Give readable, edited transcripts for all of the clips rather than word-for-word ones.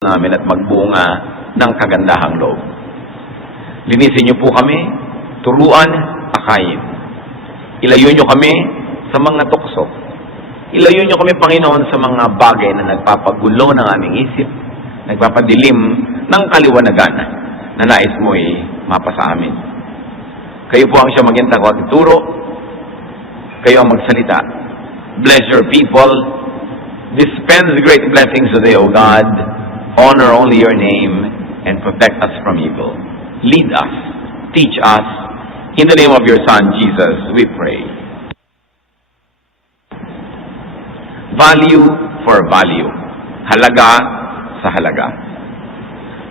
namin at magbunga ng kagandahang loob. Linisin niyo po kami, turuan, akayin. Ilayo niyo kami sa mga tukso. Ilayo niyo kami, Panginoon, sa mga bagay na nagpapagulo ng aming isip, nagpapadilim ng kaliwanagan na nais mo'y mapasa amin. Kayo po ang siya maging takot at turo. Kayo ang magsalita. Bless your people. Dispense great blessings today, O God. Honor only your name and protect us from evil. Lead us, teach us. In the name of your Son, Jesus, we pray. Value for value. Halaga sa halaga.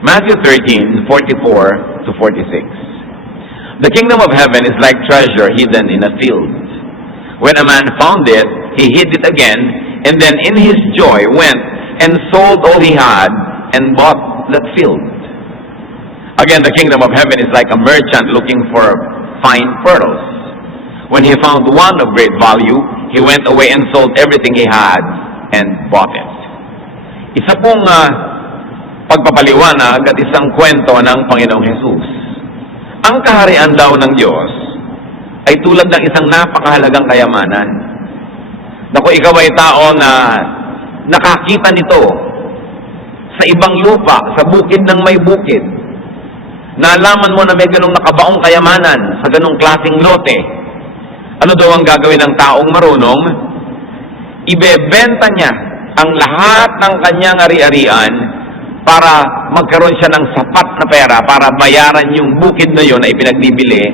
Matthew 13:44 to 46. The kingdom of heaven is like treasure hidden in a field. When a man found it, he hid it again, and then in his joy went and sold all he had and bought that field. Again, the kingdom of heaven is like a merchant looking for fine pearls. When he found one of great value, he went away and sold everything he had and bought it. Isa pong pagpapaliwanag at isang kwento ng Panginoong Jesus. Ang kaharian daw ng Diyos ay tulad ng isang napakahalagang kayamanan. Naku, ikaw ay tao na nakakita nito sa ibang lupa, sa bukid ng may bukid. Nalaman mo na may ganong nakabaong kayamanan sa ganong klaseng lote. Ano daw ang gagawin ng taong marunong? Ibebenta niya ang lahat ng kanyang ari-arian para magkaroon siya ng sapat na pera para bayaran yung bukid na yun na ipinagbibili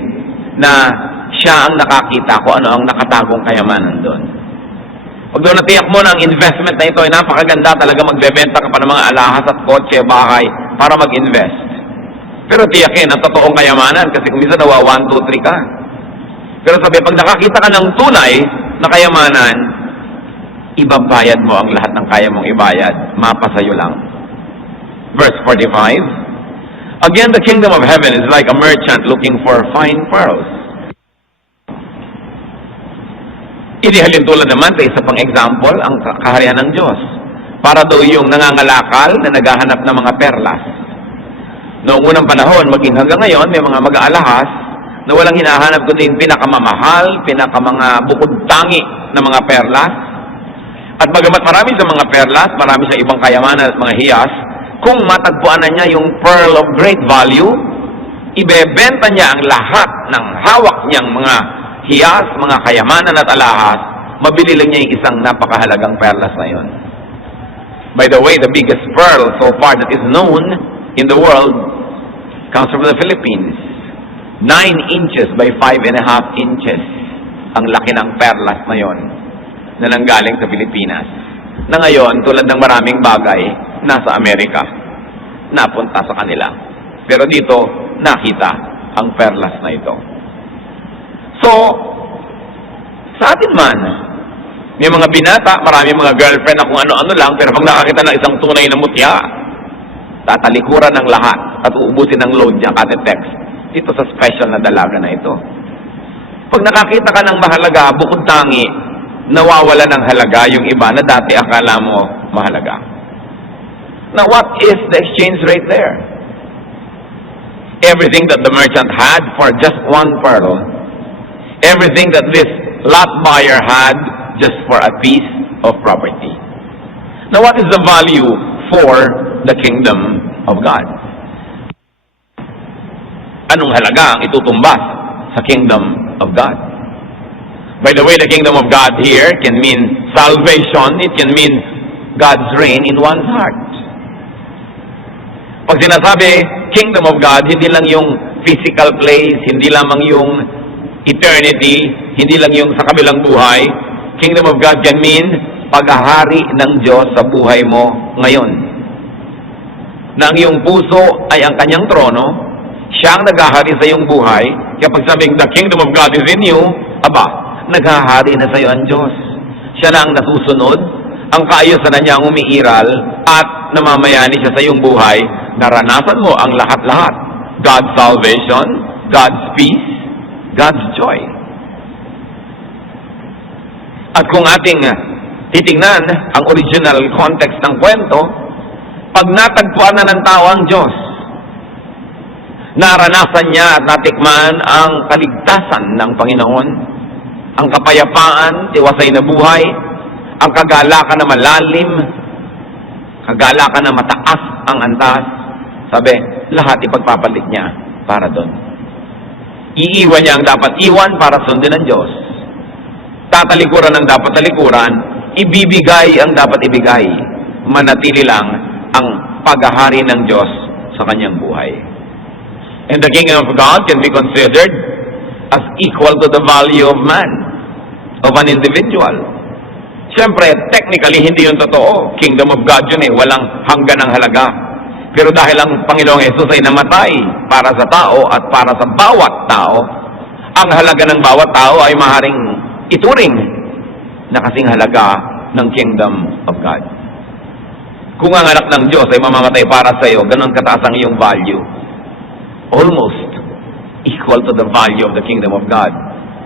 na siya ang nakakita kung ano ang nakatagong kayamanan doon. Pag doon natiyak mo na ang investment na ito ay napakaganda, talaga magbebenta ka pa ng mga alahas at kotse, bahay para mag-invest. Pero tiyakin ang totoong kayamanan kasi kung minsan nawa 1, 2, 3 ka. Pero sabi, pag nakakita ka ng tunay na kayamanan, ibabayad mo ang lahat ng kaya mong ibayad. Mapasayo lang. Verse 45. Again, the kingdom of heaven is like a merchant looking for fine pearls. Inihalin tulad naman sa isa pang example, ang kaharian ng Diyos. Para daw yung nangangalakal na naghahanap ng mga perlas. Noong unang panahon, maging hanggang ngayon, may mga mag-aalahas na walang hinahanap kundi yung pinakamamahal, mga bukod tangi na mga perlas. At bagamat marami sa mga perlas, marami sa ibang kayamanan at mga hiyas, kung matagpuan na niya yung pearl of great value, ibebenta niya ang lahat ng hawak niyang mga hiyas, mga kayamanan at alahas, mabili lang niya yung isang napakahalagang perlas na yun. By the way, the biggest pearl so far that is known in the world comes from the Philippines. 9 inches by 5.5 inches ang laki ng perlas na yon na nanggaling sa Pilipinas. Na ngayon, tulad ng maraming bagay, nasa Amerika, napunta sa kanila. Pero dito, nakita ang perlas na ito. So, sa atin man, may mga binata, marami mga girlfriend na kung ano-ano lang, pero pag nakakita ng isang tunay na mutya, tatalikuran ng lahat at uubusin ng load niya at text dito sa special na dalaga na ito. Pag nakakita ka ng mahalaga, bukod tangi, nawawala ng halaga yung iba na dati akala mo mahalaga. Now, what is the exchange rate there? Everything that the merchant had for just one pearl, everything that this lot buyer had just for a piece of property. Now, what is the value for the kingdom of God? Anong halaga ang itutumbas sa kingdom of God? By the way, the kingdom of God here can mean salvation. It can mean God's reign in one's heart. Pag sinasabi kingdom of God, hindi lang yung physical place, hindi lamang yung eternity, hindi lang yung sa kabilang buhay. Kingdom of God can mean paghahari ng Diyos sa buhay mo ngayon. Na ang iyong puso ay ang kanyang trono, siya ang naghahari sa iyong buhay. Kapag sabing the kingdom of God is in you, aba, naghahari na sa iyo ang Diyos. Siya na ang nasusunod, ang kaayusan na niya ang umiiral, at namamayani siya sa iyong buhay. Naranasan mo ang lahat-lahat. God's salvation, God's peace, God's joy. At kung ating titingnan ang original context ng kwento, Pag natagpuan na ng tao ang Diyos, naranasan niya at natikman ang kaligtasan ng Panginoon, ang kapayapaan, tiwasay na buhay, ang kagalakan na malalim, kagalakan na mataas ang antas. Sabi, lahat ipagpapalit niya para doon. Iiwan niya ang dapat iwan para sundin ng Diyos. Tatalikuran ang dapat talikuran, ibibigay ang dapat ibigay. Manatili lang ang paghahari ng Diyos sa kanyang buhay. And the kingdom of God can be considered as equal to the value of man, of an individual. Siyempre, technically, hindi yun totoo. Kingdom of God yun walang hanggan ng halaga. Pero dahil ang Panginoong Jesus ay namatay para sa tao at para sa bawat tao, ang halaga ng bawat tao ay maaaring ituring na kasing halaga ng Kingdom of God. Kung ang anak ng Diyos ay mamamatay para sa iyo, ganun kataas ang iyong value. Almost equal to the value of the Kingdom of God.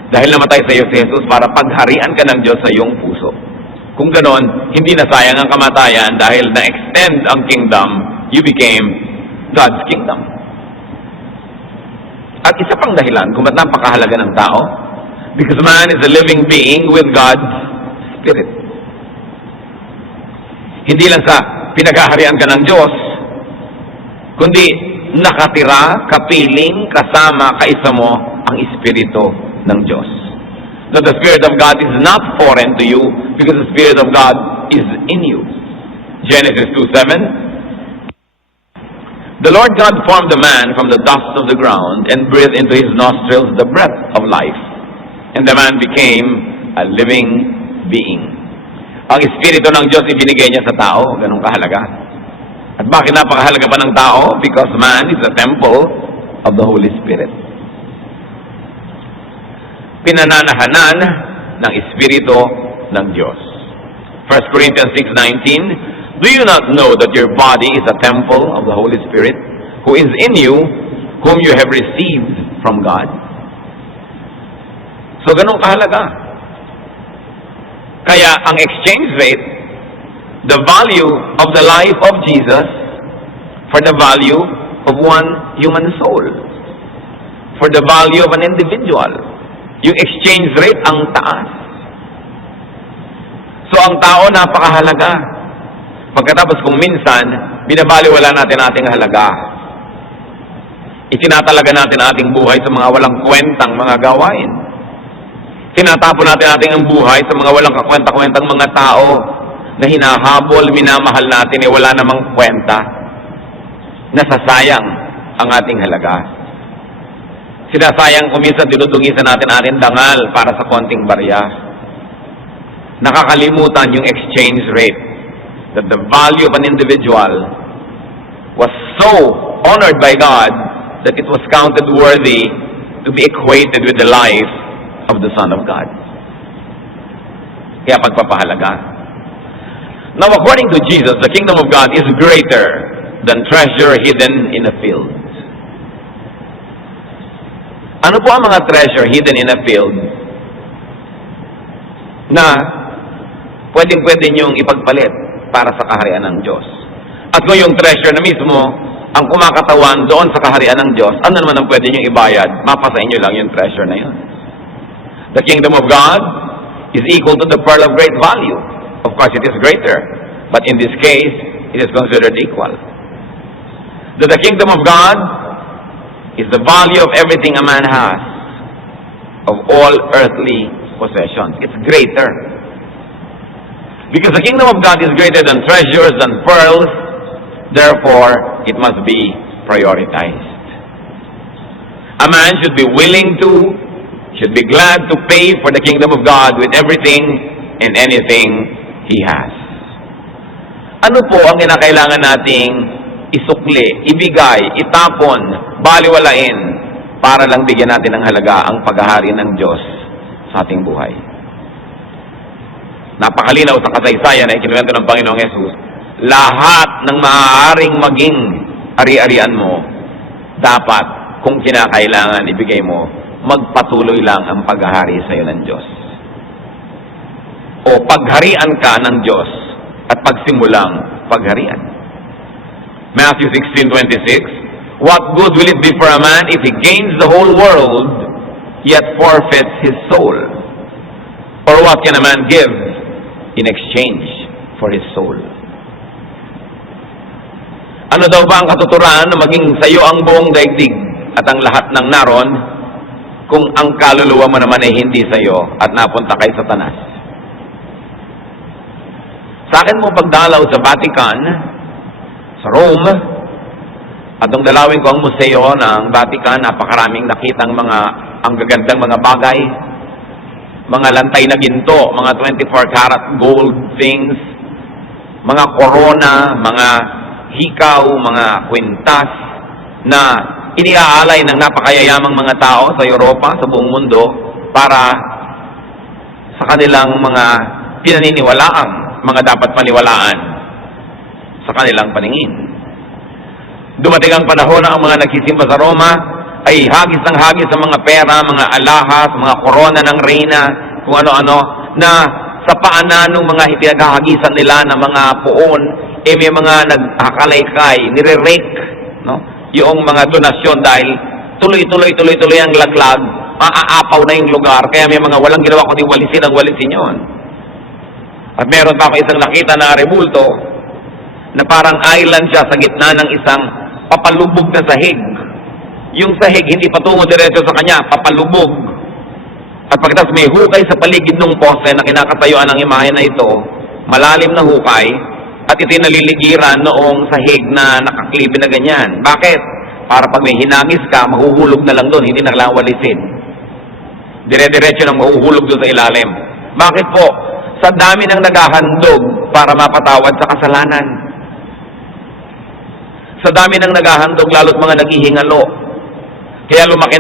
Dahil namatay sa iyo si Jesus para pagharian ka ng Diyos sa iyong puso. Kung ganon, hindi na sayang ang kamatayan dahil na-extend ang kingdom, you became God's kingdom. At isa pang dahilan kung ba't napakahalaga ng tao, because man is a living being with God's Spirit. Hindi lang sa pinaghaharian ka ng Diyos, kundi nakatira, kapiling, kasama, kaisa mo ang Espiritu ng Diyos. That the Spirit of God is not foreign to you because the Spirit of God is in you. Genesis 2:7. The Lord God formed the man from the dust of the ground and breathed into his nostrils the breath of life. And the man became a living being. Ang Espiritu ng Diyos ibinigay niya sa tao, ganun kahalaga. At bakit napakahalaga pa ng tao? Because man is a temple of the Holy Spirit. Pinananahanan ng Espiritu ng Diyos. 1 Corinthians 6:19, do you not know that your body is a temple of the Holy Spirit, who is in you, whom you have received from God? So, ganun kahalaga. Kaya, ang exchange rate, the value of the life of Jesus for the value of one human soul, for the value of an individual. Yung exchange rate ang taas. So ang tao napakahalaga. Pagkatapos kung minsan, binabaliwala natin ating halaga. Itinatalaga natin ating buhay sa mga walang kwentang mga gawain. Tinatapon natin ating buhay sa mga walang kakwenta-kwentang mga tao na hinahabol, minamahal natin wala namang kwenta. Nasasayang ang ating halaga. Sinasayang kuminsan dinudungisan natin ating dangal para sa konting barya. Nakakalimutan yung exchange rate. That the value of an individual was so honored by God that it was counted worthy to be equated with the life of the Son of God. Kaya pagpapahalaga. Now according to Jesus, the kingdom of God is greater than treasure hidden in a field. Ano po ang mga treasure hidden in a field na pwedeng-pwede niyong ipagpalit para sa kaharian ng Diyos? At kung yung treasure na mismo ang kumakatawan doon sa kaharian ng Diyos, ano naman ang pwede niyong ibayad? Mapasa inyo lang yung treasure na yun. The kingdom of God is equal to the pearl of great value. Of course, it is greater. But in this case, it is considered equal. That the kingdom of God is the value of everything a man has, of all earthly possessions. It's greater. Because the kingdom of God is greater than treasures, than pearls, therefore, it must be prioritized. A man should be willing to, should be glad to pay for the kingdom of God with everything and anything he has. Ano po ang kinakailangan nating isukli, ibigay, itapon, baliwalain para lang bigyan natin ng halaga ang paghahari ng Diyos sa ating buhay? Napakalinaw sa kasaysayan na ikinuwento ng Panginoong Yesus. Lahat ng maaaring maging ari-arian mo, dapat kung kinakailangan ibigay mo, magpatuloy lang ang paghahari sa iyo ng Diyos. O pagharian ka ng Diyos at pagsimulang pagharian. Matthew 16:26, what good will it be for a man if he gains the whole world, yet forfeits his soul? Or what can a man give in exchange for his soul? Ano daw ba ang katuturan na maging sayo ang buong daigdig at ang lahat ng naron kung ang kaluluwa mo naman ay hindi sayo at napunta kay Satanas? Sa akin mo pagdalaw sa Vatican, sa Rome, at nung dalawin ko ang museo ng Vatican, napakaraming nakitang ang gagandang mga bagay, mga lantay na ginto, mga 24-karat gold things, mga korona, mga hikaw, mga kwintas, na iniaalay ng napakayayamang mga tao sa Europa, sa buong mundo, para sa kanilang mga pinaniniwalaang mga dapat paniwalaan sa kanilang paningin. Dumating ang panahon na ang mga nagsisimba sa Roma ay hagis ng hagis sa mga pera, mga alahas, mga korona ng reyna, kung ano-ano, na sa paanan ng mga pinaghahagisan nila ng mga puon, may mga nagkakalaykay, nire-rake, no? Yung mga donasyon dahil tuloy-tuloy ang laglag, maaapaw na yung lugar, kaya may mga walang ginawa kundi walisin ang walisin yun. At meron pa ako isang nakita na rebulto na parang island siya sa gitna ng isang papalubog na sahig. Yung sahig hindi patungo diretso sa kanya, papalubog. At pagkatapos may hukay sa paligid ng poste na kinakatayuan ng imahe na ito, malalim na hukay, at ito naliligiran noong sahig na nakaklipin na ganyan. Bakit? Para pag may hinangis ka, mahuhulog na lang doon, hindi na kailangan walisin. Dire-diretso nang mahuhulog doon sa ilalim. Bakit po? Sa dami ng naghahandog para mapatawad sa kasalanan. Sa dami ng naghahandog, lalo't mga naghihingalo. Kaya lumaki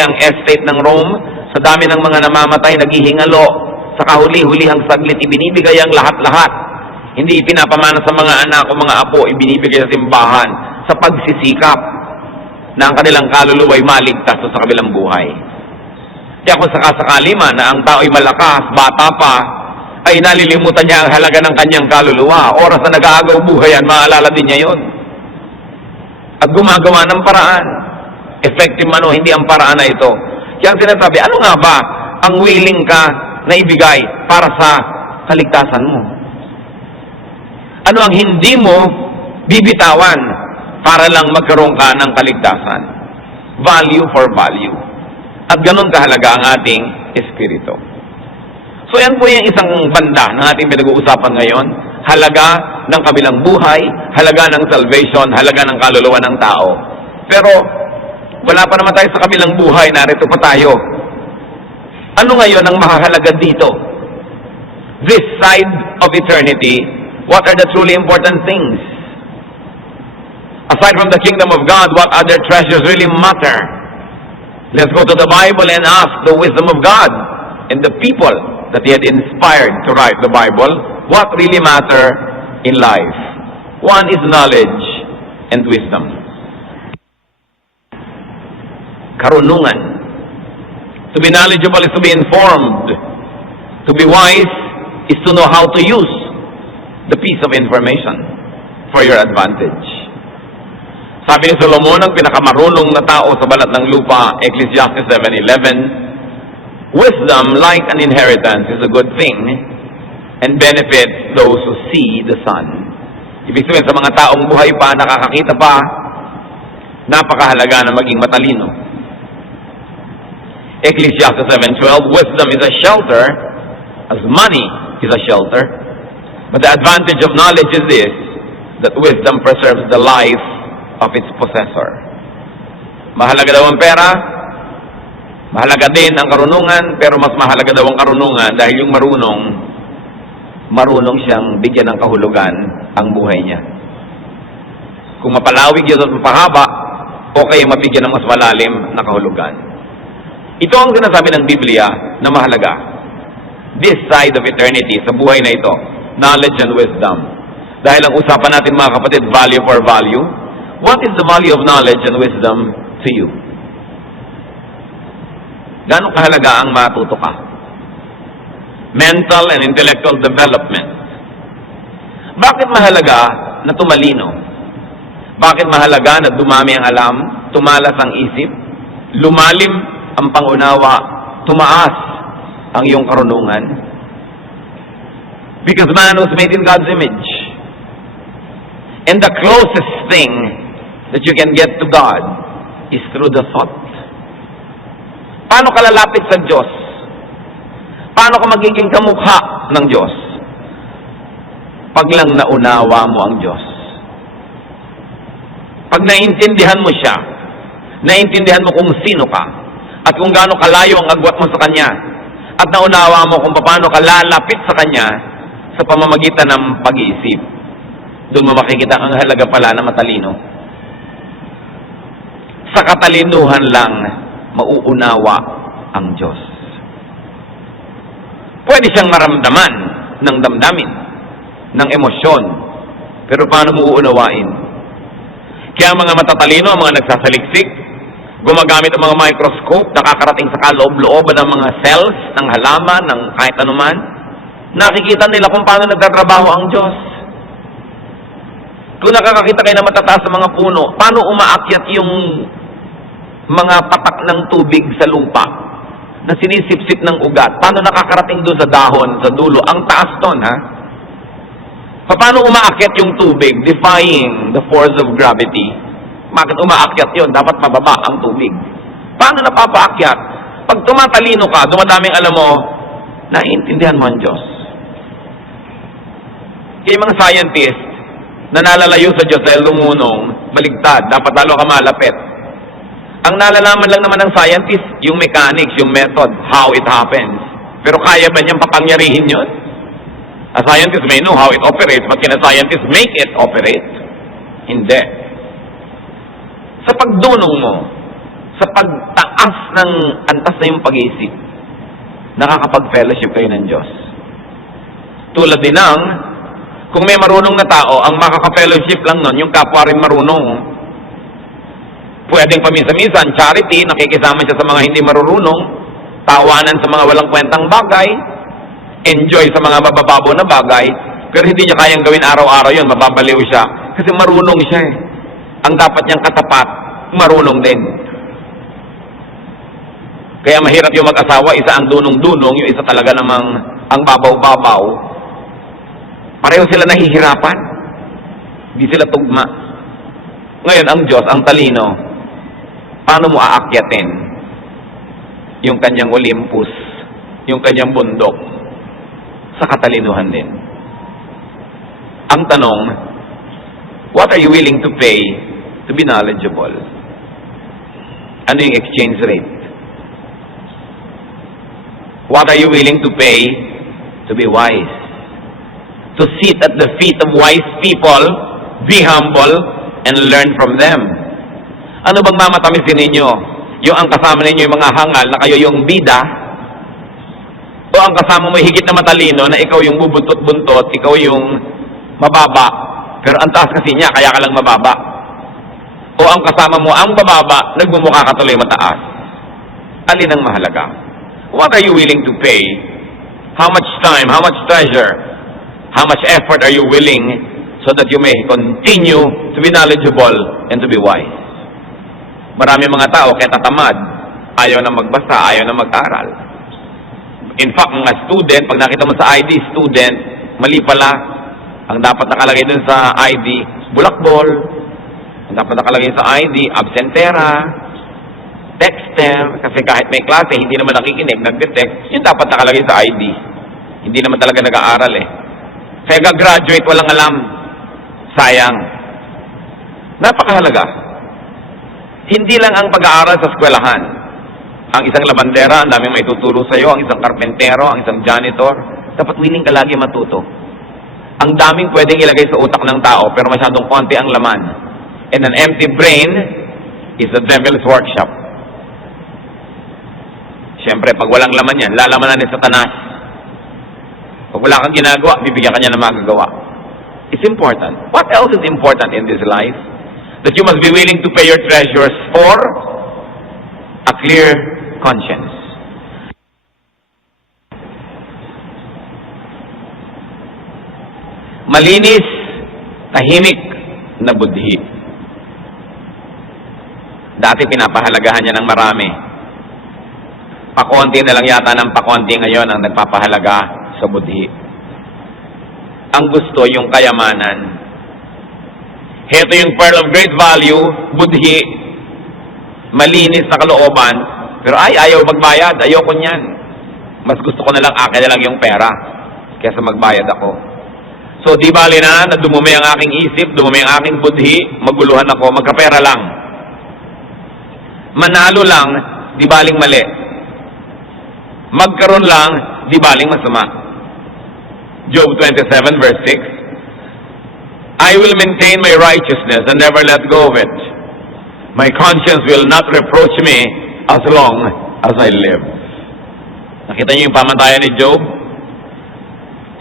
ang estate ng Rome. Sa dami ng mga namamatay, naghihingalo. Sa kahuli-hulihang saglit, ibinibigay ang lahat-lahat. Hindi ipinapamana sa mga anak o mga apo, ibinibigay sa simbahan sa pagsisikap na ang kanilang kaluluwa ay maligtas sa kabilang buhay. Kaya kung sakasakali man na ang tao ay malakas, bata pa, ay nalilimutan niya ang halaga ng kanyang kaluluwa. Oras na nag-aagaw buhay yan, maalala din niya yun. At gumagawa ng paraan. Effective man o hindi ang paraan na ito. Kaya ang sinasabi, ano nga ba ang willing ka na ibigay para sa kaligtasan mo? Ano ang hindi mo bibitawan para lang magkaroon ka ng kaligtasan? Value for value. At ganun kahalaga ang ating espiritu. So yan po yung isang banda ng ating pinag-uusapan ngayon. Halaga ng kabilang buhay, halaga ng salvation, halaga ng kaluluwa ng tao. Pero wala pa naman tayo sa kabilang buhay, narito pa tayo. Ano ngayon ang mahahalaga dito? This side of eternity, what are the truly important things? Aside from the kingdom of God, what other treasures really matter? Let's go to the Bible and ask the wisdom of God and the people that He had inspired to write the Bible, what really matter in life. One is knowledge and wisdom. Karunungan. To be knowledgeable is to be informed. To be wise is to know how to use the piece of information for your advantage. Sabi ni Solomon, ang pinakamarunong na tao sa balat ng lupa, Ecclesiastes 7:11, wisdom, like an inheritance, is a good thing and benefits those who see the sun. Ibig sabihin, sa mga taong buhay pa, nakakakita pa, napakahalaga na maging matalino. Ecclesiastes 7:12, wisdom is a shelter as money is a shelter. But the advantage of knowledge is this, that wisdom preserves the life of its possessor. Mahalaga daw ang pera, mahalaga din ang karunungan, pero mas mahalaga daw ang karunungan dahil yung marunong siyang bigyan ng kahulugan ang buhay niya. Kung mapalawig yun at mapahaba, okay mabigyan ng mas malalim na kahulugan. Ito ang sinasabi ng Biblia na mahalaga. This side of eternity, sa buhay na ito, knowledge and wisdom. Dahil ang usapan natin mga kapatid, value for value. What is the value of knowledge and wisdom to you? Gaano kahalaga ang matuto ka? Mental and intellectual development. Bakit mahalaga na tumalino? Bakit mahalaga na dumami ang alam, tumalas ang isip, lumalim ang pangunawa, tumaas ang iyong karunungan? Because man was made in God's image. And the closest thing that you can get to God is through the thought. Paano ka lalapit sa Diyos? Paano ka magiging kamukha ng Diyos? Pag lang naunawa mo ang Diyos. Pag naintindihan mo siya, naintindihan mo kung sino ka, at kung gaano kalayo ang agwat mo sa Kanya, at naunawa mo kung paano ka lalapit sa Kanya sa pamamagitan ng pag-iisip, doon mo makikita ang halaga pala na matalino. Sa katalinuhan lang mauunawa ang Diyos. Pwede siyang maramdaman ng damdamin, ng emosyon, pero paano mo uunawain? Kaya ang mga matatalino, ang mga nagsasaliksik, gumagamit ng mga microscope, nakakarating sa kaloob-looban ng mga cells, ng halaman, ng kahit anuman, nakikita nila kung paano nagtatrabaho ang Diyos. Kung nakakakita kayo na matataas sa mga puno, paano umaakyat yung mga patak ng tubig sa lupa na sinisipsip ng ugat? Paano nakakarating doon sa dahon, sa dulo? Ang taas doon, ha? Paano umaakyat yung tubig, defying the force of gravity? Bakit umaakyat yun? Dapat mababa ang tubig. Paano napapaakyat? Pag tumatalino ka, dumadaming alam mo, naiintindihan mo ang Diyos. Kaya mga scientist, na nalalayo sa Diyos dahil lumunong, baligtad, dapat lalo ka malapit. Ang nalalaman lang naman ng scientist, yung mechanics, yung method, how it happens. Pero kaya ba niyang papangyarihin yun? A scientist may know how it operates, but can a scientist make it operate? Hindi. Sa pagdunong mo, sa pagtaas ng antas na yung pag-iisip, nakakapag-fellowship kayo ng Diyos. Tulad din ng, kung may marunong na tao, ang makaka-fellowship lang nun, yung kapwa rin marunong. Pwedeng paminsan-minsan, charity, nakikisama siya sa mga hindi marunong, tawanan sa mga walang kwentang bagay, enjoy sa mga mabababo na bagay, pero hindi niya kayang gawin araw-araw yun, mababaliw siya. Kasi marunong siya eh. Ang dapat niyang katapat, marunong din. Kaya mahirap yung mag-asawa, isa ang dunong-dunong, yung isa talaga namang ang babaw-babaw. Pareho sila nahihirapan. Hindi sila tugma. Ngayon, ang Diyos, ang talino, paano mo aakyatin yung kanyang Olympus, yung kanyang bundok? Sa katalinuhan din. Ang tanong, what are you willing to pay to be knowledgeable? Ano yung exchange rate? What are you willing to pay to be wise? To sit at the feet of wise people, be humble, and learn from them. Ano bang mamatamisin ninyo? Yung ang kasama ninyo yung mga hangal na kayo yung bida, o ang kasama mo higit na matalino na ikaw yung bubuntot-buntot, ikaw yung mababa, pero ang taas kasi niya, kaya ka lang mababa. O ang kasama mo ang mababa, nagmumukha ka tuloy mataas. Alin ang mahalaga? What are you willing to pay? How much time, how much treasure, how much effort are you willing so that you may continue to be knowledgeable and to be wise? Marami mga tao, kaya tatamad, ayaw na magbasa, ayaw na mag-aral. In fact, mga student, pag nakita mo sa ID, student, mali pala. Ang dapat nakalagay dun sa ID, bulakbol. Ang dapat nakalagay sa ID, absentera, texter, kasi kahit may klase, hindi naman nakikinig, nagde-text, yun dapat nakalagay sa ID. Hindi naman talaga nag-aaral eh. Kaya gagraduate, walang alam. Sayang. Napakahalaga. Hindi lang ang pag-aaral sa eskwelahan. Ang isang labandera, ang daming may tuturo sa'yo, ang isang karpentero, ang isang janitor, dapat willing ka lagi matuto. Ang daming pwedeng ilagay sa utak ng tao, pero masyadong konti ang laman. And an empty brain is the devil's workshop. Siyempre, pag walang laman yan, lalamanan ni Satanas. Pag wala kang ginagawa, bibigyan ka niya ng magagawa. It's important. What else is important in this life? That you must be willing to pay your treasures for a clear conscience. Malinis, tahimik na budhi. Dati pinapahalagahan niya ng marami. Pakonti na lang yata ng pakonti ngayon ang nagpapahalaga sa budhi. Ang gusto yung kayamanan. Heto yung pearl of great value, budhi, malinis na kalooban, pero ayaw magbayad, ayoko niyan. Mas gusto ko na lang, akin na lang yung pera, kaysa magbayad ako. So, di bali na dumumi ang aking isip, dumumi ang aking budhi, maguluhan ako, magkapera lang. Manalo lang, di baling mali. Magkaroon lang, di baling masama. Job 27 verse 6, I will maintain my righteousness and never let go of it. My conscience will not reproach me as long as I live. Nakita niyo yung pamantayan ni Job?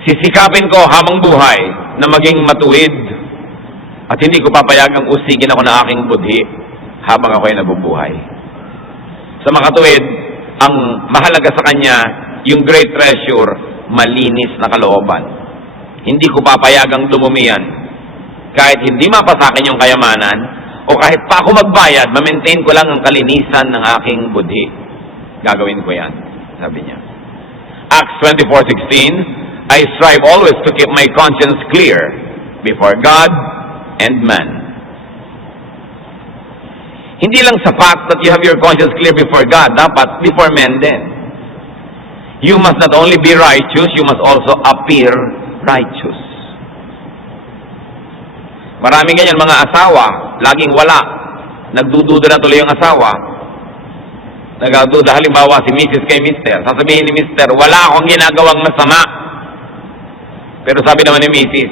Sisikapin ko habang buhay na maging matuwid at hindi ko papayagang usigin ako ng aking budhi habang ako'y nabubuhay. Sa makatuwid, ang mahalaga sa kanya, yung great treasure, malinis na kalooban. Hindi ko papayagang dumumiyan. Kahit hindi mapasakin yung kayamanan, o kahit pa ako magbayad, ma-maintain ko lang ang kalinisan ng aking budhi. Gagawin ko yan, sabi niya. Acts 24:16, I strive always to keep my conscience clear before God and man. Hindi lang sapat that you have your conscience clear before God, dapat before men din. You must not only be righteous, you must also appear righteous. Maraming ganyan mga asawa, laging wala. Nagdududa na tuloy yung asawa. Nagdududa halimbawa si Mrs. kay Mr. Sasabihin ni Mr., wala akong ginagawang masama. Pero sabi naman ni Mrs.,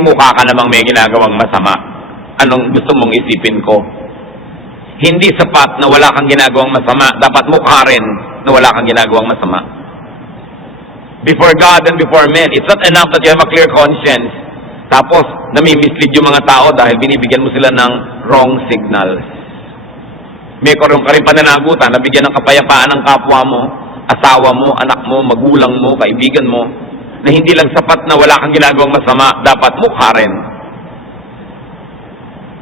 mukha ka namang may ginagawang masama. Anong gusto mong isipin ko? Hindi sapat na wala kang ginagawang masama. Dapat mukha rin na wala kang ginagawang masama. Before God and before men, it's not enough that you have a clear conscience. Tapos, nami-mislead yung mga tao dahil binibigyan mo sila ng wrong signals. May karoon ka rin pananagutan, nabigyan ng kapayapaan ng kapwa mo, asawa mo, anak mo, magulang mo, kaibigan mo, na hindi lang sapat na wala kang ginagawang masama, dapat mukha rin.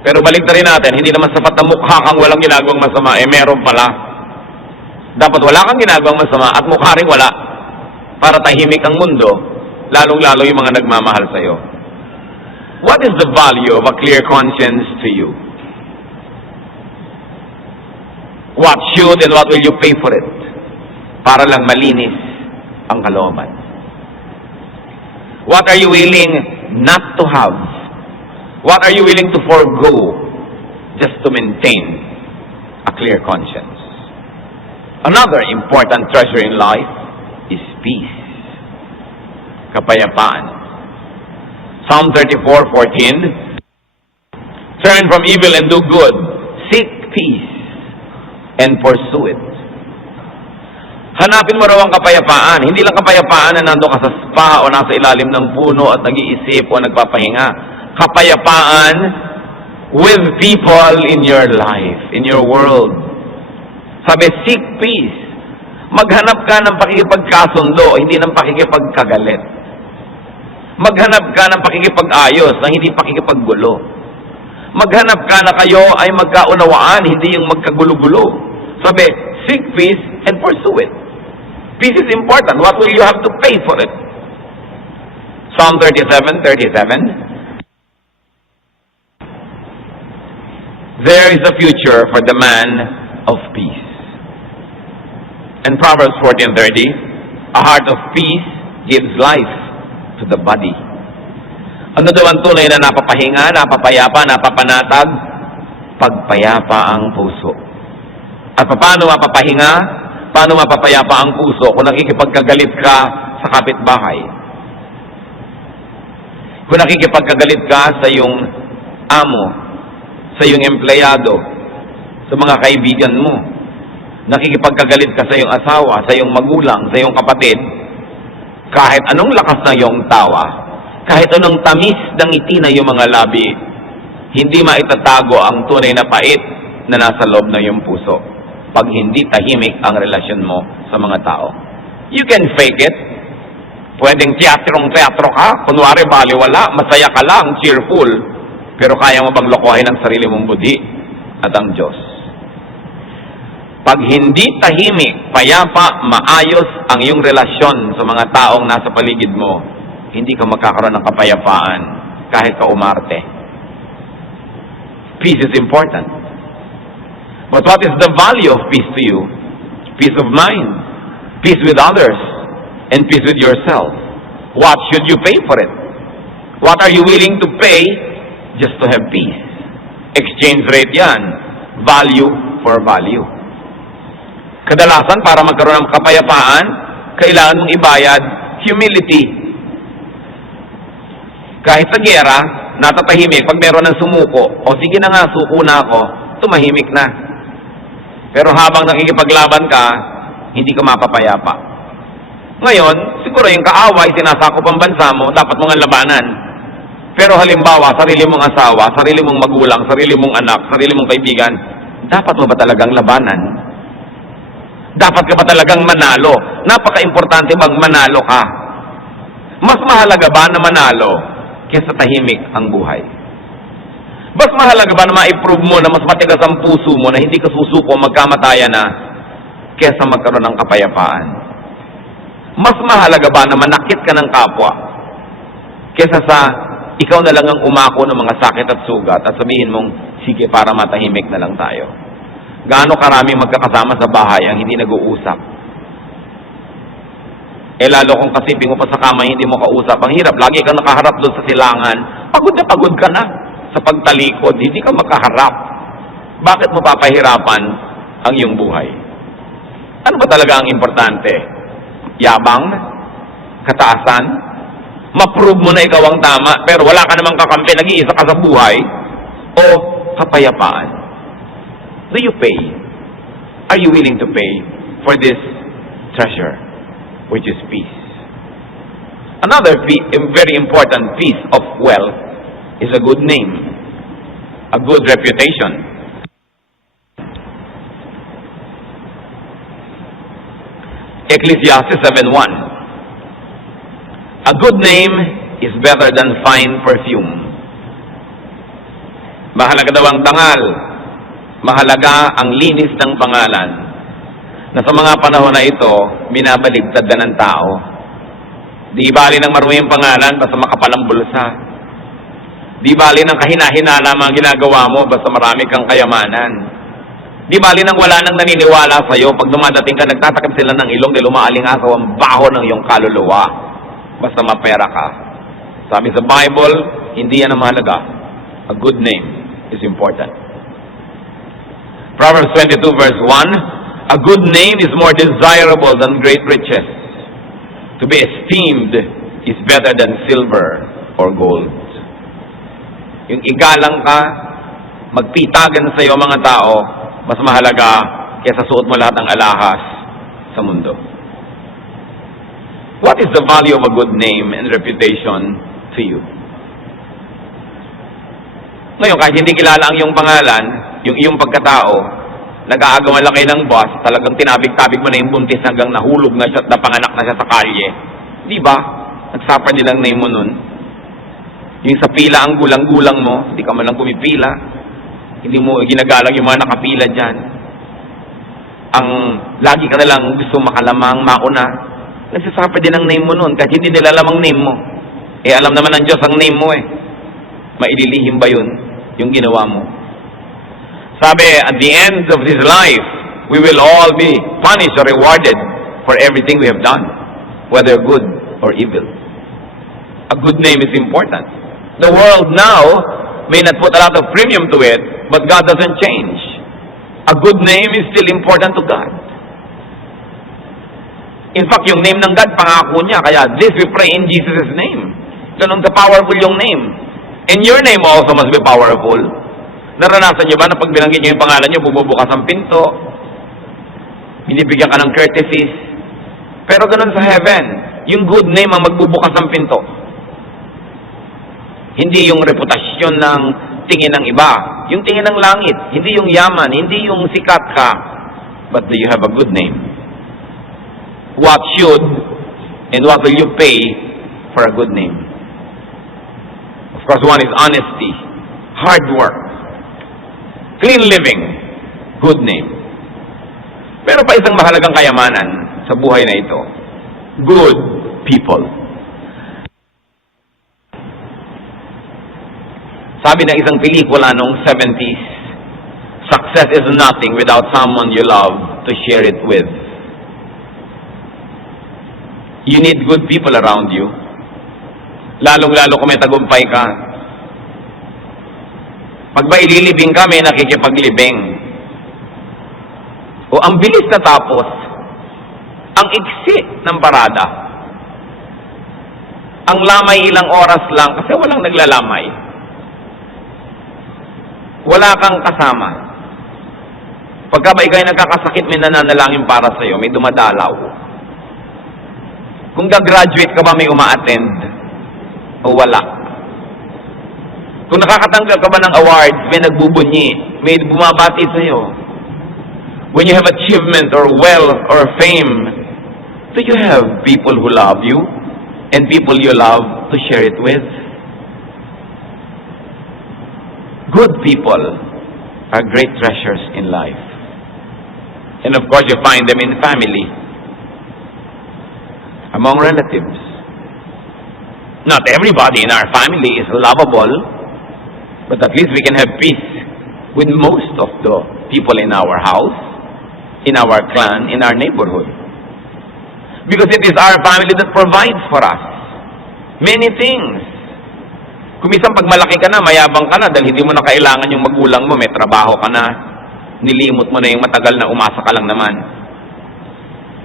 Pero balik na rin natin, hindi naman sapat na mukha kang walang ginagawang masama, meron pala. Dapat wala kang ginagawang masama at mukha rin wala para tahimik ang mundo, lalong-lalo yung mga nagmamahal sa'yo. What is the value of a clear conscience to you? What should and what will you pay for it? Para lang malinis ang kalooban. What are you willing not to have? What are you willing to forego just to maintain a clear conscience? Another important treasure in life is peace. Kapayapaan. Psalm 34:14, turn from evil and do good, seek peace and pursue it. Hanapin mo raw ang kapayapaan. Hindi lang kapayapaan na nandun ka sa spa o nasa ilalim ng puno at nag-iisip o nagpapahinga. Kapayapaan with people in your life, in your world. Sabi, seek peace. Maghanap ka ng pakikipagkasundo, hindi ng pakikipagkagalit. Maghanap ka ng pakikipag-ayos, na hindi pakikipaggulo. Maghanap ka na kayo ay magkaunawaan, hindi yung magkagulo-gulo. Sabi, seek peace and pursue it. Peace is important. What will you have to pay for it? Psalm 37:37. There is a future for the man of peace. And Proverbs 14:30, a heart of peace gives life to the body. Ano daw ang tunay na napapahinga, napapayapa, napapanatag? Pagpayapa ang puso. At paano mapapahinga? Paano mapapayapa ang puso kung nakikipagkagalit ka sa kapitbahay? Kung nakikipagkagalit ka sa iyong amo, sa iyong empleyado, sa mga kaibigan mo, nakikipagkagalit ka sa iyong asawa, sa iyong magulang, sa iyong kapatid, kahit anong lakas ng iyong tawa, kahit anong tamis ng ngiti na iyong mga labi, hindi maitatago ang tunay na pait na nasa loob ng iyong puso pag hindi tahimik ang relasyon mo sa mga tao. You can fake it. Pwedeng teatro ka, kunwari baliwala, masaya ka lang, cheerful, pero kaya mo bang lokohin ang sarili mong budhi at ang Diyos? Pag hindi tahimik, payapa, maayos ang iyong relasyon sa mga taong nasa paligid mo, hindi ka magkakaroon ng kapayapaan kahit ka umarte. Peace is important. But what is the value of peace to you? Peace of mind, peace with others, and peace with yourself. What should you pay for it? What are you willing to pay just to have peace? Exchange rate yan. Value for value. Kadalasan, para magkaroon ng kapayapaan, kailangan mong ibayad humility. Kahit sa giyera, natatahimik pag meron ng sumuko, o sige na nga, suko na ako, tumahimik na. Pero habang nakikipaglaban ka, hindi ka mapapayapa. Ngayon, siguro yung kaaway, sinasakop ang bansa mo, dapat mong labanan. Pero halimbawa, sarili mong asawa, sarili mong magulang, sarili mong anak, sarili mong kaibigan, dapat mo ba talagang labanan? Dapat ka ba talagang manalo? Napaka-importante bang manalo ka? Mas mahalaga ba na manalo kaysa tahimik ang buhay? Mas mahalaga ba na ma-improve mo na mas matigas ang puso mo na hindi ka susuko magkamatayan na kaysa magkaroon ng kapayapaan? Mas mahalaga ba na manakit ka ng kapwa kaysa sa ikaw na lang ang umako ng mga sakit at sugat at sabihin mong, sige, para matahimik na lang tayo? Gaano karami magkakasama sa bahay ang hindi nag-uusap? Lalo kung kasiping mo pa sa kama, hindi mo kausap. Ang hirap, lagi kang nakaharap doon sa silangan. Pagod ka na sa pagtalikod, hindi ka makaharap. Bakit mo papahirapan ang iyong buhay? Ano ba talaga ang importante? Yabang? Kataasan? Ma-prove mo na ikaw ang tama, pero wala ka namang kakampi, nag-iisa ka sa buhay? O kapayapaan? Do you pay? Are you willing to pay for this treasure, which is peace? Another very important piece of wealth is a good name, a good reputation. Ecclesiastes 7:1. A good name is better than fine perfume. Mahalaga daw ang dangal. Mahalaga ang linis ng pangalan na sa mga panahon na ito, binabaligtad na ng tao. Di bali ng marumi ang pangalan basta makapalang bulsa. Di bali ng kahina-hinala mga ginagawa mo basta marami kang kayamanan. Di bali ng wala nang naniniwala sa'yo pag dumadating ka, nagtatakip sila ng ilong dahil umaaling-asaw ang baho ng iyong kaluluwa basta mapera ka. Sabi sa Bible, hindi yan ang mahalaga. A good name is important. Proverbs 22 verse 1, a good name is more desirable than great riches. To be esteemed is better than silver or gold. Yung igalang ka, magpitagan sa iyo mga tao, mas mahalaga kaysa suot mo lahat ng alahas sa mundo. What is the value of a good name and reputation to you? Ngayon, kahit hindi kilala ang iyong pangalan, yung iyong pagkatao, nag-aagawan lang kayo ng boss, talagang tinabig-tabig mo na yung buntis hanggang nahulog na siya at napanganak na siya sa kalye. Di ba? Nagsuffer nilang name mo nun. Yung sa pila ang gulang-gulang mo, hindi ka man lang pumipila. Hindi mo ginagalang yung mga nakapila dyan. Ang lagi ka na lang gusto makalamang, mauna. Nagsasuffer din ang name mo nun kahit hindi nila alam ang name mo. Alam naman ng Diyos ang name mo Maililihim ba yun, yung ginawa mo? Sabi, at the end of this life, we will all be punished or rewarded for everything we have done, whether good or evil. A good name is important. The world now may not put a lot of premium to it, but God doesn't change. A good name is still important to God. In fact, yung name ng God, pangako niya. Kaya this we pray in Jesus' name. Ganun ka powerful yung name. And your name also must be powerful. Naranasan niyo ba na pag binanggit niyo yung pangalan niyo, bububukas ang pinto, binibigyan ka ng courtesies. Pero ganun sa heaven, yung good name ang magbubukas ng pinto. Hindi yung reputasyon ng tingin ng iba. Yung tingin ng langit. Hindi yung yaman. Hindi yung sikat ka. But do you have a good name? What should and what will you pay for a good name? Of course, one is honesty, hard work, clean living, good name. Pero pa isang mahalagang kayamanan sa buhay na ito, good people. Sabi ng isang pelikula noong 70s, success is nothing without someone you love to share it with. You need good people around you. Lalong-lalo kung may tagumpay ka. Pag ba ililibing ka, may nakikipaglibing. O ang bilis na tapos, ang iksi ng parada. Ang lamay ilang oras lang kasi walang naglalamay. Wala kang kasama. Pagka ba ikaw'y nagkakasakit, may nananalangin para sa'yo, may dumadalaw. Kung gagraduate ka ba, may uma-attend o wala. Kung nakakatanggap ka ba ng awards, may nagbubunyi, may bumabati sa'yo. When you have achievement or wealth or fame, do you have people who love you and people you love to share it with? Good people are great treasures in life. And of course, you find them in family, among relatives. Not everybody in our family is lovable, but at least we can have peace with most of the people in our house, in our clan, in our neighborhood. Because it is our family that provides for us many things. Kung minsan pag malaki ka na, mayabang ka na dahil hindi mo na kailangan yung magulang mo, may trabaho ka na, nilimot mo na yung matagal na umasa ka lang naman.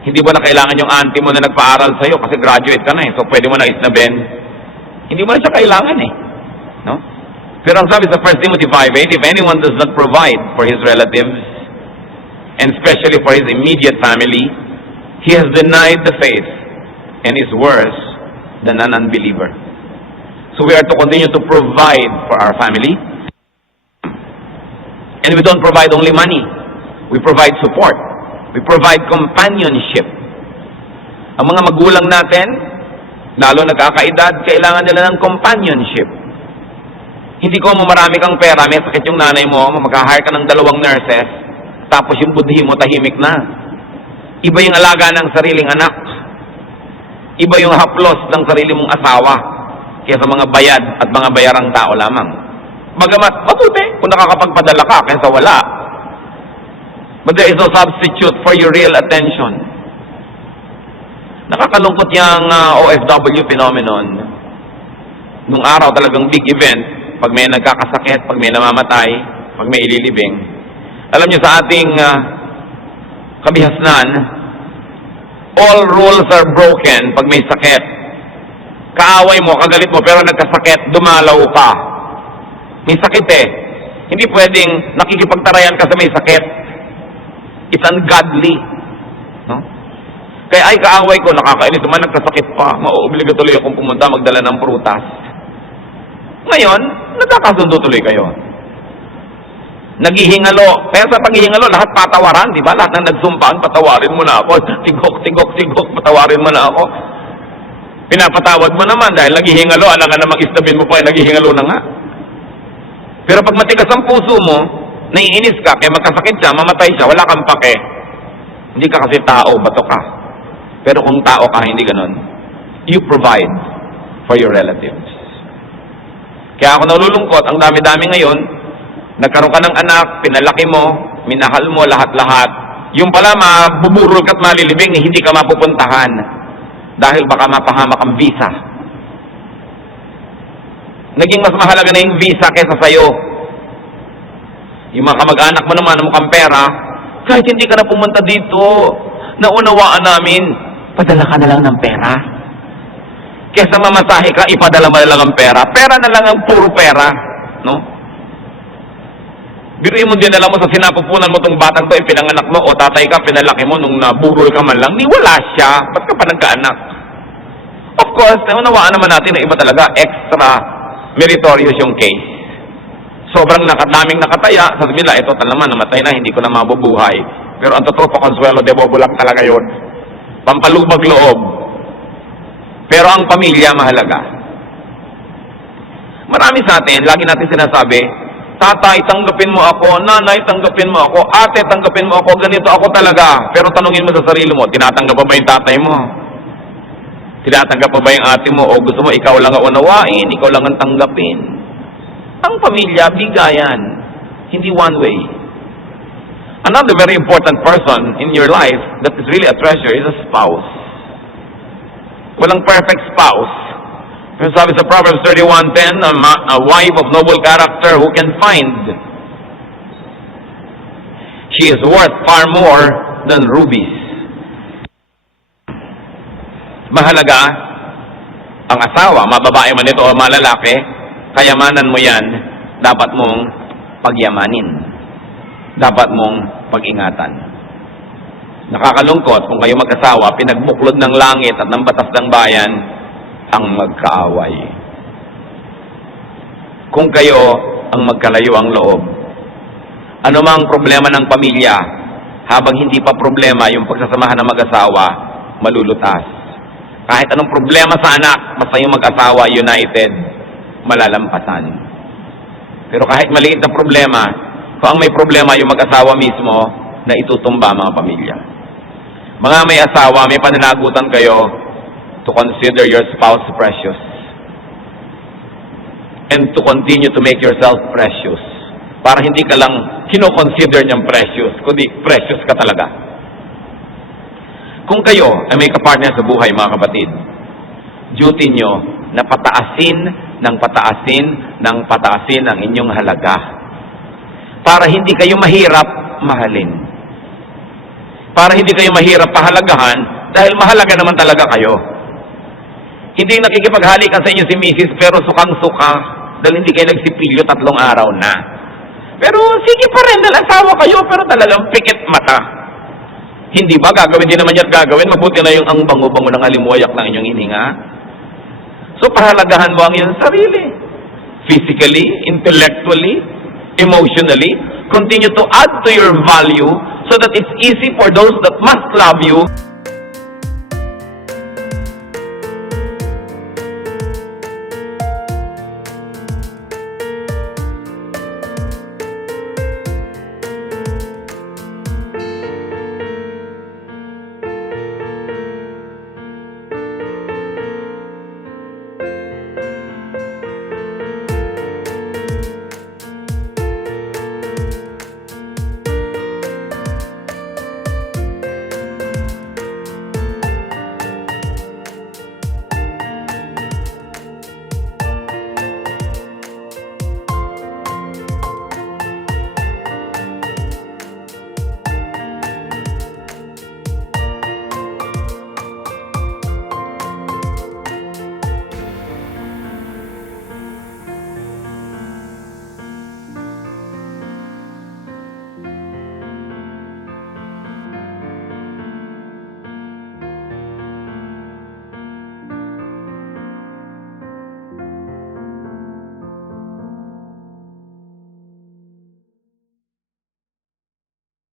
Hindi mo na kailangan yung auntie mo na nagpaaral sa'yo kasi graduate ka na so pwede mo na isnabin. Hindi mo na siya kailangan no? Pero ang sabi sa 1 Timothy 5:8, if anyone does not provide for his relatives, and especially for his immediate family, he has denied the faith and is worse than an unbeliever. So we are to continue to provide for our family. And we don't provide only money. We provide support. We provide companionship. Ang mga magulang natin, lalo nagkakaedad, kailangan nila ng companionship. Hindi ko marami kang pera, may sakit yung nanay mo, mag-hire ka ng 2 nurses, tapos yung budhi mo tahimik na. Iba yung alaga ng sariling anak. Iba yung haplos ng sarili mong asawa kaysa mga bayad at mga bayarang tao lamang. Bagamat, mabuti kung nakakapagpadala ka kaysa wala. But there is no substitute for your real attention. Nakakalungkot yung OFW phenomenon. Nung araw talagang big event, pag may nagkakasakit, pag may namamatay, pag may ililibing. Alam niyo sa ating kabihasnan, all rules are broken pag may sakit. Kaaway mo, kagalit mo, pero nagkasakit, dumalaw ka. May sakit Hindi pwedeng nakikipagtarayan ka sa may sakit. It's ungodly. No? Kaya ay kaaway ko, nakakainis naman, nagkasakit pa. Mauobliga tuloy akong pumunta, magdala ng prutas. Ngayon, nagkakasundo tuloy kayo. Naghihingalo. Kaya sa paghihingalo, lahat patawaran, di ba? Lahat ng nagsumpaan, patawarin mo na ako. Tigok, patawarin mo na ako. Pinapatawad mo naman dahil naghihingalo, alam ka namang istabin mo pa, naghihingalo na nga. Pero pag matigas ang puso mo, naiinis ka, kaya magkasakit siya, mamatay siya, wala kang pake. Hindi ka kasi tao, bato ka. Pero kung tao ka, hindi ganon. You provide for your relatives. Kaya ako nalulungkot, ang dami-dami ngayon, nagkaroon ka ng anak, pinalaki mo, minahal mo lahat-lahat. Yung pala, mabuburol ka at malilibing, hindi ka mapupuntahan. Dahil baka mapahamak ang visa. Naging mas mahalaga na yung visa kaysa sa'yo. Yung mga kamag-anak mo naman, mukhang pera, kahit hindi ka na pumunta dito, naunawaan namin, padala ka na lang ng pera. Kesa mamasahe ka, ipadala mo na lang ang pera. Pera na lang ang puro pera. No? Biruin mo din alam mo sa sinapupunan mo tong batang to, pinanganak mo, o tatay ka, pinalaki mo nung naburol ka man lang, ni wala siya. Ba't ka pa nagkaanak? Of course, naunawaan naman natin na iba talaga, extra meritorious yung case. Sobrang daming nakataya, sabi nila, ito talaman, namatay na, hindi ko na mabubuhay. Pero ang totoo pa, Consuelo, debobo lang talaga yun. Pampalubag loob. Pero ang pamilya mahalaga. Marami sa atin, lagi natin sinasabi, tatay, tanggapin mo ako, nanay, tanggapin mo ako, ate, tanggapin mo ako, ganito ako talaga. Pero tanungin mo sa sarili mo, tinatanggap pa ba yung tatay mo? Tinatanggap pa ba yung ate mo? O gusto mo ikaw lang ang unawain, ikaw lang ang tanggapin? Ang pamilya, bigayan, hindi one way. Another very important person in your life that is really a treasure is a spouse. Walang perfect spouse. Pero sabi sa Proverbs 31:10, a wife of noble character who can find. She is worth far more than rubies. Mahalaga ang asawa, mababae man ito o malalaki, kayamanan mo yan, dapat mong pagyamanin. Dapat mong pag-ingatan. Nakakalungkot kung kayo mag-asawa, pinagbuklod ng langit at ng batas ng bayan ang magkaaway. Kung kayo ang magkalayo ang loob, ano mang problema ng pamilya, habang hindi pa problema yung pagsasamahan ng mag-asawa, malulutas. Kahit anong problema sa anak, basta yung mag-asawa united, malalampasan. Pero kahit maliit na problema, kung ang may problema yung mag-asawa mismo, na itutumba mga pamilya. Mga may asawa, may pananagutan kayo to consider your spouse precious and to continue to make yourself precious. Para hindi ka lang kino-consider niyang precious, kundi precious ka talaga. Kung kayo ay may kapartner sa buhay, mga kapatid, duty nyo na pataasin ang inyong halaga. Para hindi kayo mahirap mahalin. Para hindi kayo mahirap pahalagahan, dahil mahalaga naman talaga kayo. Hindi nakikipaghalikan sa inyo si Mrs. pero sukang-suka, dahil hindi kayo nagsipilyo 3 araw na. Pero sige pa rin, dahil asawa kayo, pero talagang pikit mata. Hindi ba gagawin din naman yan gagawin? Mabuti na yung ang bango-bango ng alimuayak ng inyong hininga. So pahalagahan mo ang iyong sarili. Physically, intellectually, emotionally, continue to add to your value so that it's easy for those that must love you.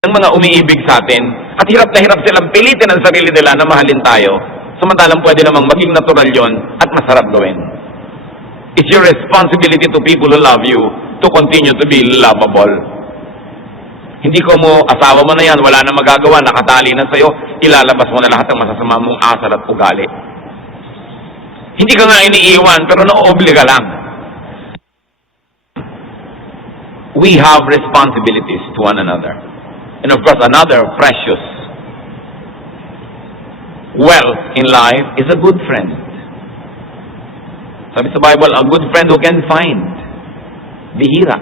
Ng mga umiibig sa atin at hirap na hirap silang pilitin ang sarili nila na mahalin tayo, samantalang pwede namang maging natural yon at masarap gawin. It's your responsibility to people who love you to continue to be lovable. Hindi ko mo, asawa mo na yan, wala na magagawa, nakatali na sa'yo, ilalabas mo na lahat ng masasama mong asal at ugali. Hindi ka nga iniiwan, pero naoobliga lang. We have responsibilities to one another. And of course, another precious wealth in life is a good friend. Sabi sa Bible, a good friend who can find. Bihira.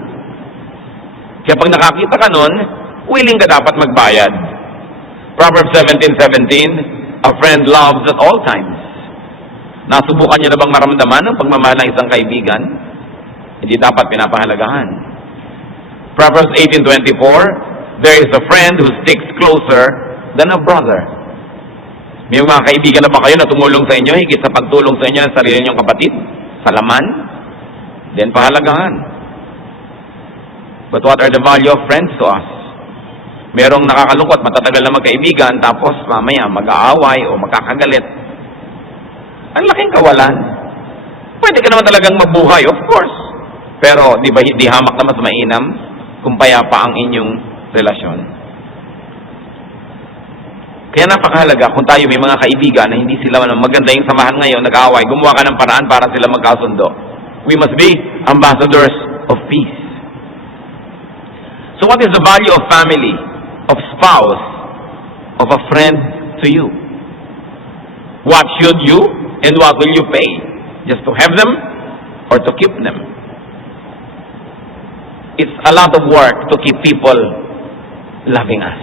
Kaya pag nakakita ka nun, willing ka dapat magbayad. Proverbs 17:17, a friend loves at all times. Nasubukan niyo na bang maramdaman ang pagmamahal ng isang kaibigan? Hindi dapat pinapahalagahan. Proverbs 18:24, there is a friend who sticks closer than a brother. May mga kaibigan na ba kayo na tumulong sa inyo, higit sa pagtulong sa inyo ng sarili niyong kapatid? Sa laman? Then pahalagahan. But what are the value of friends to us? Merong nakakalungkot, matatagal na magkaibigan, tapos mamaya mag-aaway o magkakagalit. Ang laking kawalan. Pwede ka naman talagang mabuhay, of course. Pero di ba hindi hamak na mas mainam kung payapa ang inyong relasyon? Kaya napakahalaga kung tayo may mga kaibigan na hindi sila maganda yung samahan ngayon, nag-aaway, gumawa ka ng paraan para sila magkasundo. We must be ambassadors of peace. So what is the value of family, of spouse, of a friend to you? What should you and what will you pay? Just to have them or to keep them? It's a lot of work to keep people loving us.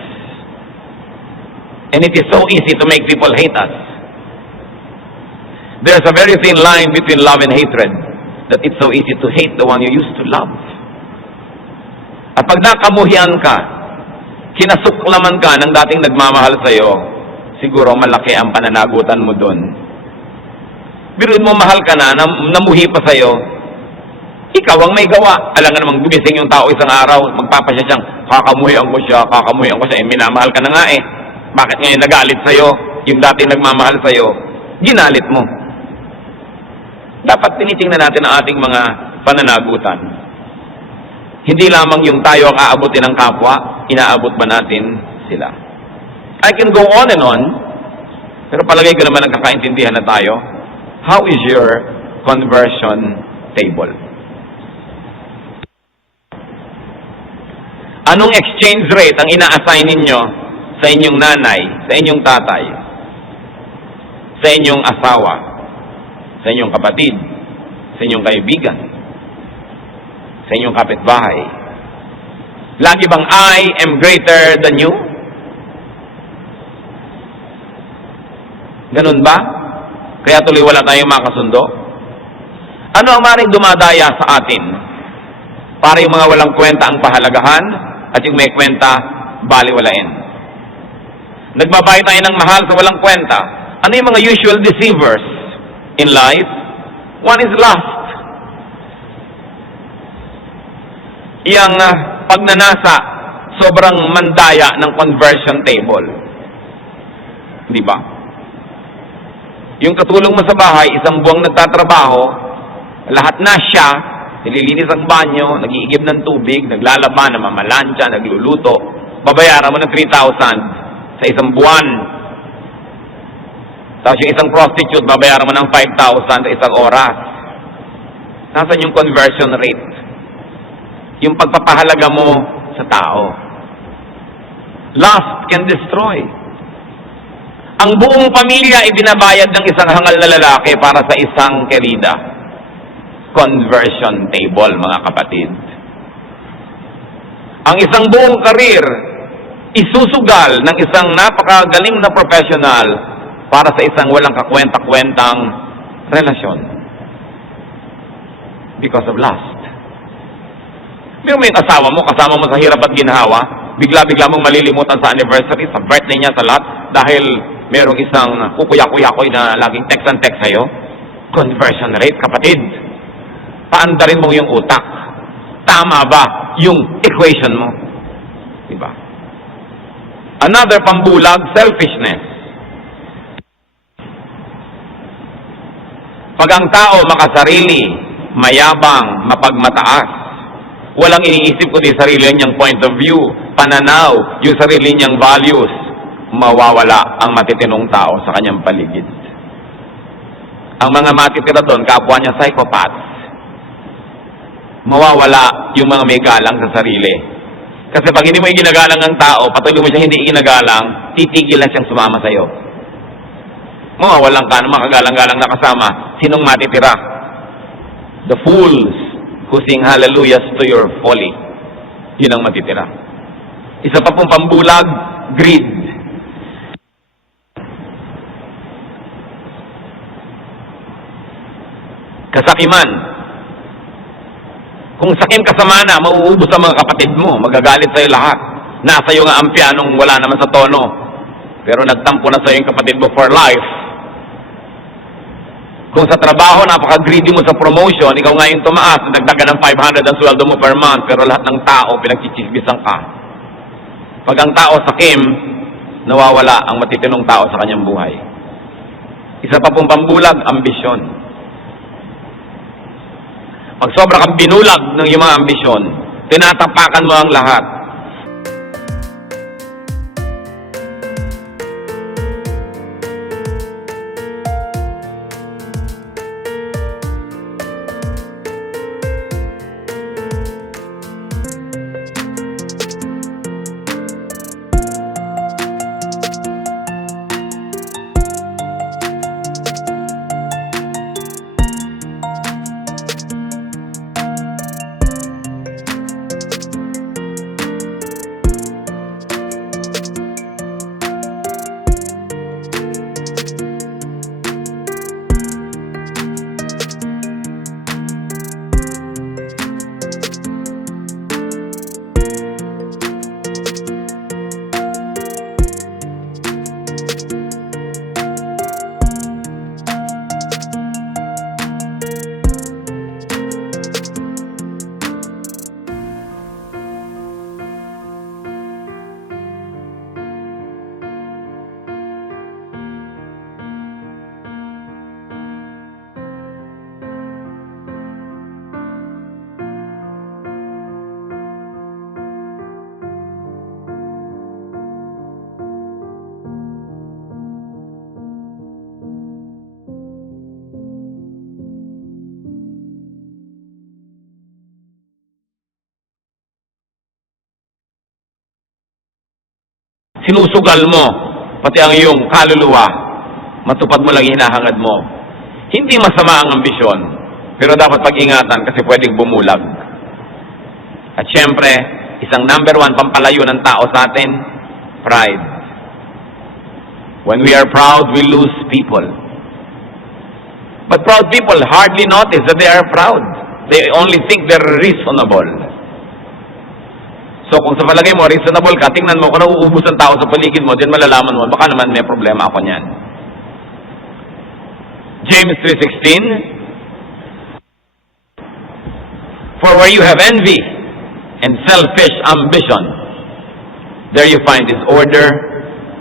And it is so easy to make people hate us. There's a very thin line between love and hatred, that it's so easy to hate the one you used to love. At pag nakamuhian ka, kinasuklaman ka ng dating nagmamahal sa'yo, siguro malaki ang pananagutan mo doon. Biruin mo, mahal ka na, namuhi pa sa'yo, ikaw ang may gawa. Alam nga namang gumising yung tao isang araw, magpapasya siyang, kakamuhian ko siya, minamahal ka na nga eh. Bakit ngayon nagalit sa'yo, yung dating nagmamahal sa'yo, ginalit mo. Dapat tinitingnan natin ang ating mga pananagutan. Hindi lamang yung tayo ang aabutin ng kapwa, inaabot ba natin sila? I can go on and on, pero palagay ko naman nagkakaintindihan na tayo. How is your conversion table? Anong exchange rate ang ina-assign ninyo sa inyong nanay, sa inyong tatay, sa inyong asawa, sa inyong kapatid, sa inyong kaibigan, sa inyong kapitbahay? Lagi bang I am greater than you? Ganun ba? Kaya tuloy wala tayong makasundo? Ano ang maring dumadaya sa atin? Para yung mga walang kwenta ang pahalagahan at yung may kwenta, baliwalain. Nagbabayad tayo ng mahal sa walang kwenta. Ano yung mga usual deceivers in life? One is lust. Yang pagnanasa, sobrang mandaya ng conversion table. Di ba? Yung katulong mo sa bahay, isang buwang nagtatrabaho, lahat na siya, nililinis ang banyo, nag-iigib ng tubig, naglalaba, namamalansya, nagluluto, babayaran mo ng 3,000 sa isang buwan. Tapos yung isang prostitute, babayaran mo ng 5,000 sa isang oras. Nasaan yung conversion rate? Yung pagpapahalaga mo sa tao. Lust can destroy. Ang buong pamilya ay binabayad ng isang hangal na lalaki para sa isang kerida. Conversion table, mga kapatid. Ang isang buong karir, isusugal ng isang napakagaling na professional para sa isang walang kakwenta-kwentang relasyon. Because of lust. May asawa mo, kasama mo sa hirap at ginhawa, bigla-bigla mong malilimutan sa anniversary, sa birthday niya, sa lahat, dahil merong isang kukuya-kuya-kuy na laging text and text sa'yo. Conversion rate, kapatid. Paandarin mo yung utak. Tama ba yung equation mo? Diba? Another pambulag, selfishness. Pag ang tao makasarili, mayabang, mapagmataas, walang iniisip kundi sarili niyang point of view, pananaw, yung sarili niyang values, mawawala ang matitinong tao sa kanyang paligid. Ang mga matitira doon, kapwa niya psychopaths. Mawawala yung mga may galang sa sarili. Kasi pag hindi mo iginagalang ang tao, patuloy mo siya hindi iginagalang, titigil na siyang sumama sa'yo. Mawawalan ka ng mga kagalang-galang na kasama. Sinong matitira? The fools who sing hallelujahs to your folly. Yun ang matitira. Isa pa pong pambulag, greed. Kasakiman. Kung sakim ka sa mana, mauubos ang mga kapatid mo, magagalit sa'yo lahat. Nasa iyo nga ang pianong wala naman sa tono, pero nagtampo na sa'yo yung kapatid mo for life. Kung sa trabaho, napaka-greedy mo sa promotion, ikaw nga yung tumaas, nagdagan ng 500 ang sweldo mo per month, pero lahat ng tao, pinagchichismisan ka. Pag ang tao sakim, nawawala ang matitinong tao sa kanyang buhay. Isa pa pong pambulag, ambisyon. Pag sobra kang binulag ng iyong mga ambisyon, tinatapakan mo ang lahat. Sinusugal mo, pati ang iyong kaluluwa, matupad mo lang hinahangad mo. Hindi masama ang ambisyon, pero dapat pag-ingatan kasi pwedeng bumulag. At syempre, isang number 1 pampalayo ng tao sa atin, pride. When we are proud, we lose people. But proud people hardly notice that they are proud. They only think they're reasonable. So kung sa palagay mo, reasonable ka, tingnan mo kung nauubos ang tao sa paligid mo, din malalaman mo, baka naman may problema ako niyan. James 3:16, for where you have envy and selfish ambition, there you find disorder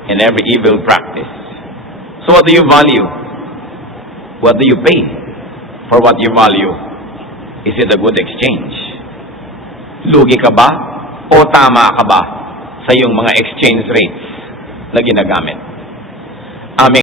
and every evil practice. So what do you value? What do you pay for what you value? Is it a good exchange? Lugi ka ba? O tama ka ba sa iyong mga exchange rates na ginagamit? Aming